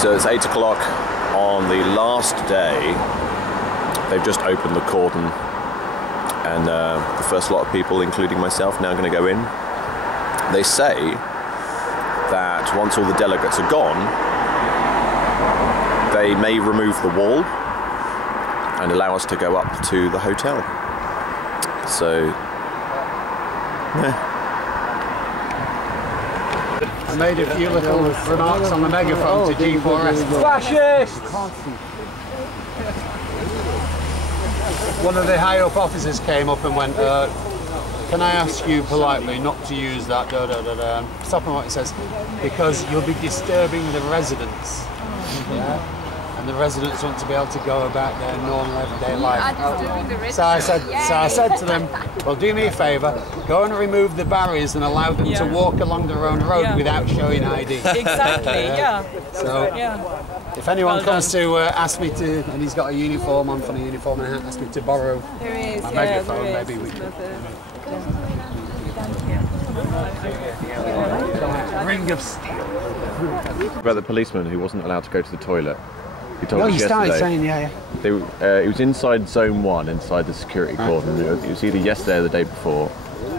So it's 8 o'clock on the last day. They've just opened the cordon, and the first lot of people, including myself, now going to go in. They say that once all the delegates are gone, they may remove the wall and allow us to go up to the hotel. So, yeah. I made a few little remarks on the megaphone to G4S. Fascists! One of the high up officers came up and went, can I ask you politely not to use that, Stop him what he says, because you'll be disturbing the residents. Yeah? And the residents want to be able to go about their normal everyday life. So I said to them, well, do me a favour, go and remove the barriers and allow them to walk along their own road without showing ID. Exactly, So, if anyone comes to ask me to, and he's got a uniform on, funny uniform and a hat, ask me to borrow my megaphone, maybe we can. Ring of steel. About the policeman who wasn't allowed to go to the toilet. He told us he started yesterday. saying, He was inside zone 1, inside the security cordon. It was either yesterday or the day before,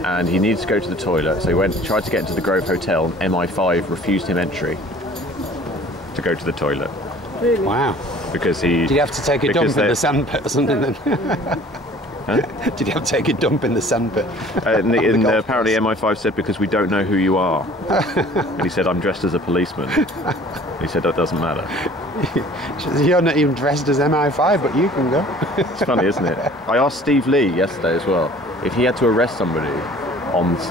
and he needed to go to the toilet, so he tried to get into the Grove Hotel, and MI5 refused him entry to go to the toilet. Really? Wow. Because he... Did you have to take a dump in the sandpit or something then? Huh? Did you have to take a dump in the sandpit? Apparently MI5 said, because we don't know who you are. And he said, I'm dressed as a policeman. He said, that doesn't matter. You're not even dressed as MI5, but you can go. It's funny, isn't it? I asked Steve Lee yesterday as well, if he had to arrest somebody,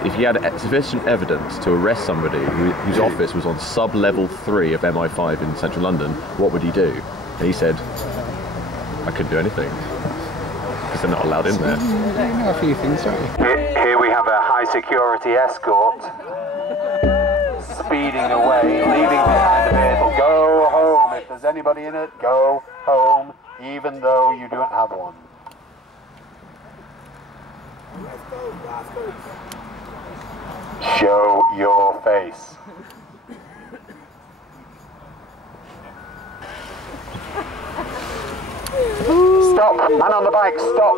if he had sufficient evidence to arrest somebody whose office was on sub-level 3 of MI5 in central London, what would he do? And he said, I couldn't do anything. Because they're not allowed in there. You know a few things, don't you? Here we have a high security escort speeding away, leaving behind the vehicle. Go home. If there's anybody in it, go home, even though you don't have one. Show your face. Stop, man on the bike, stop.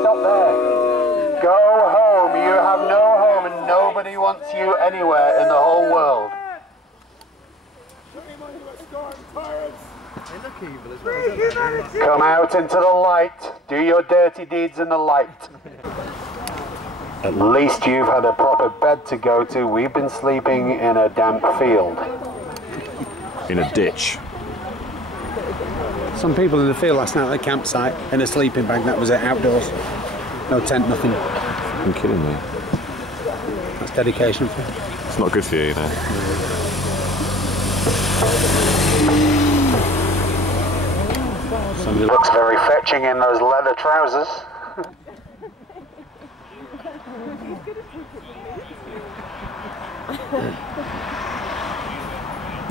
Stop there. Go home, you have no home and nobody wants you anywhere in the whole world. Come out into the light, do your dirty deeds in the light. At least you've had a proper bed to go to. We've been sleeping in a damp field. In a ditch. Some people in the field last night at the campsite in a sleeping bag, that was it, outdoors. No tent, nothing. You're kidding me. That's dedication for you. It's not good for you, you know. Somebody looks very fetching in those leather trousers.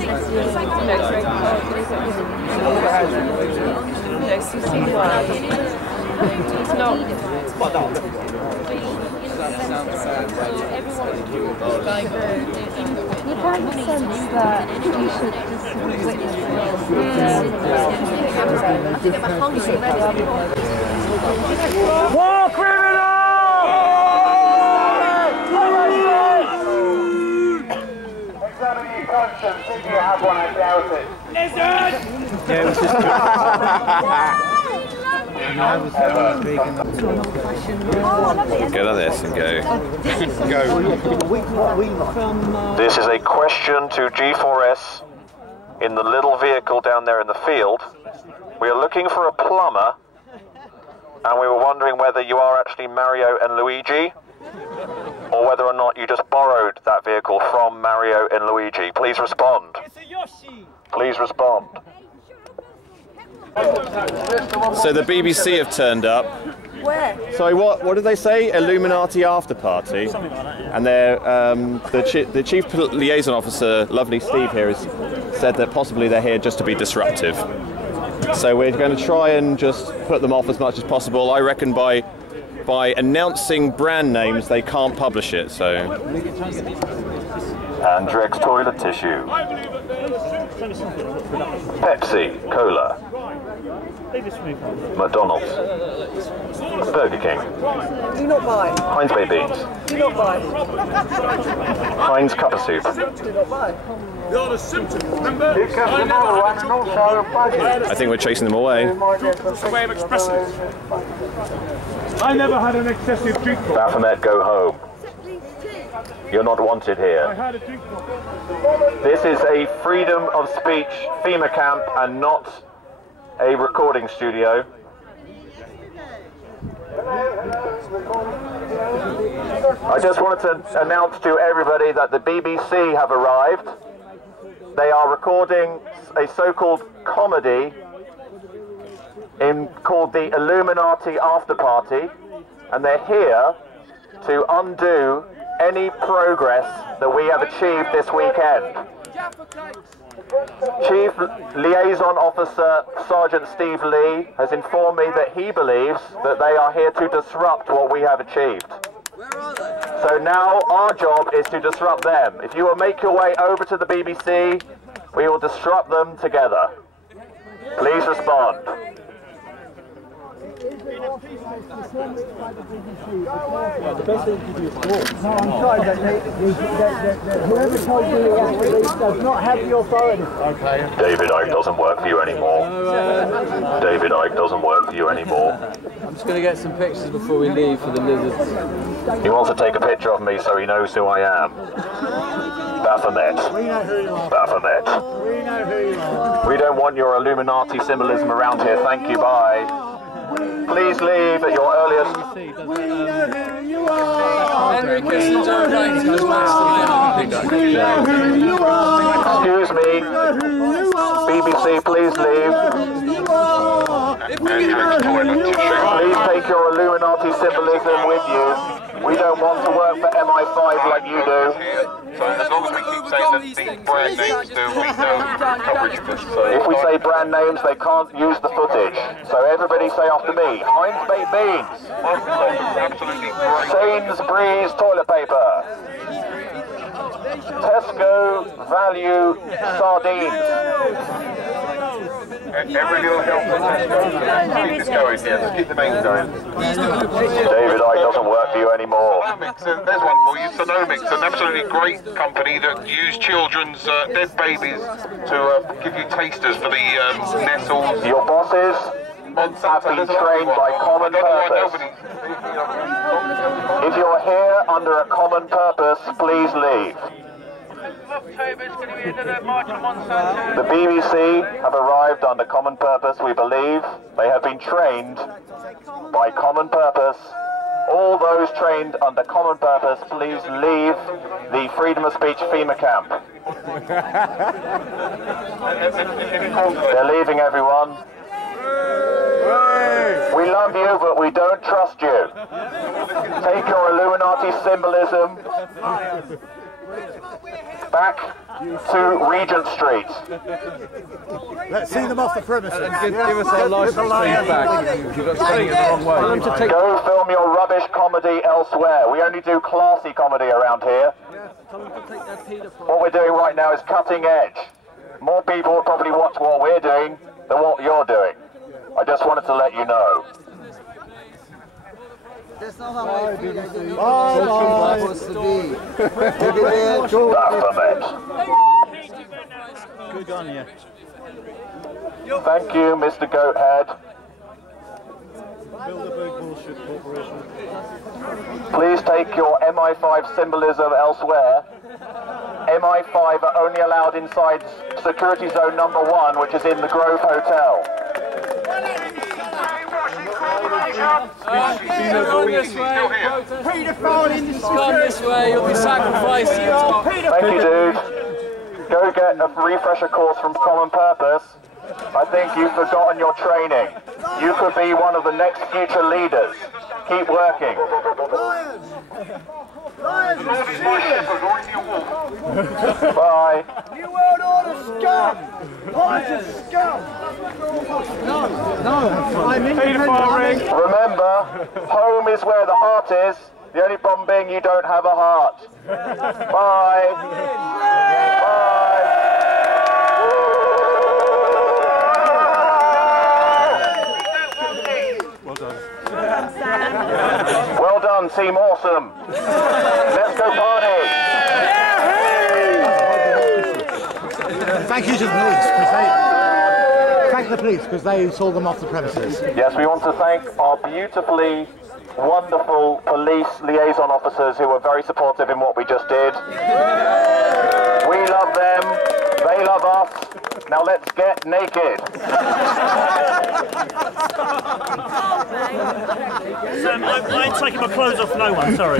You can't sense that you should just witness War criminal! Examine your conscience. If you have one, I doubt it. Yeah, it was just Get on this and go. This is a question to G4S in the little vehicle down there in the field. We are looking for a plumber, and we were wondering whether you are actually Mario and Luigi, or whether or not you just borrowed that vehicle from Mario and Luigi. Please respond. Please respond. So the BBC have turned up. Where? Sorry, what did they say? Illuminati after party. Something like that, yeah. And they're, the chief liaison officer, lovely Steve here, has said that possibly they're here just to be disruptive. So we're going to try and just put them off as much as possible. I reckon by announcing brand names, they can't publish it. So Andrex toilet tissue. Pepsi, Cola. McDonald's. Burger King. Do not buy. Heinz baked beans. Do not buy. Heinz cup of soup. Do not buy. I think we're chasing them away. It's a way of expressing it. I never had an excessive drink. Baphomet, go home. You're not wanted I here. had a drink. This is a freedom of speech FEMA camp and not a recording studio. I just wanted to announce to everybody that the BBC have arrived. They are recording a so-called comedy called the Illuminati After Party, and they're here to undo any progress that we have achieved this weekend. Chief Liaison Officer Sergeant Steve Lee has informed me that he believes that they are here to disrupt what we have achieved. So now our job is to disrupt them. If you will make your way over to the BBC, we will disrupt them together. Please respond. The best thing to do is walk. No, I'm sorry, that whoever told you police does not have the authority. Okay. David Icke doesn't work for you anymore. David Icke doesn't work for you anymore. I'm just going to get some pictures before we leave for the lizards. He wants to take a picture of me so he knows who I am. Baphomet. We know who you are. Baphomet. We know who you are. We don't want your Illuminati symbolism around here. Thank you, bye. Please leave at your earliest. We know who you are. Henry Kissinger ranks goes back to We know who you are. Excuse me. BBC, please leave. Please take your Illuminati symbolism with you. We don't want to work for MI5 like you do. So as long as we keep saying that these brand names do, we know coverage of this. If we say brand names, they can't use the footage. So everybody say after me. Heinz baked beans. Absolutely great. Sainsbury's toilet paper. Tesco value sardines. Every little help that keep this going, yes, keep the main going. David Icke doesn't work for you anymore. There's one for you, Sonomics, an absolutely great company that use children's dead babies to give you tasters for the nettles. Your bosses have been trained by common purpose. If you're here under a common purpose, please leave. The BBC have arrived under common purpose, we believe. They have been trained by common purpose. All those trained under common purpose, please leave the Freedom of Speech FEMA camp. They're leaving, everyone. We love you, but we don't trust you. Take your Illuminati symbolism back to Regent Street. Let's see them off the premises. Give us our license back. You've got spelling it the wrong way. Go film your rubbish comedy elsewhere. We only do classy comedy around here. What we're doing right now is cutting edge. More people will probably watch what we're doing than what you're doing. I just wanted to let you know. That's not how I feel. It's supposed to be. Baphomet. Good on you. Thank you, Mr. Goathead. Bilderberg Bullshit Corporation. Please take your MI5 symbolism elsewhere. MI5 are only allowed inside security zone number 1, which is in the Grove Hotel. Go this way. Come this way, you'll be sacrificed. Thank you, dude. Go get a refresher course from Common Purpose. I think you've forgotten your training. You could be one of the next future leaders. Keep working. Bye. New World Order scum! Politics scum! No, I'm independent. Remember, home is where the heart is. The only problem being you don't have a heart. Bye. Bye. Well done, Team Awesome. Let's go party. Thank you to the police, thank the police because they saw them off the premises. Yes, we want to thank our beautifully wonderful police liaison officers who were very supportive in what we just did. We love them, they love us. Now let's get naked. I ain't taking my clothes off no one, sorry.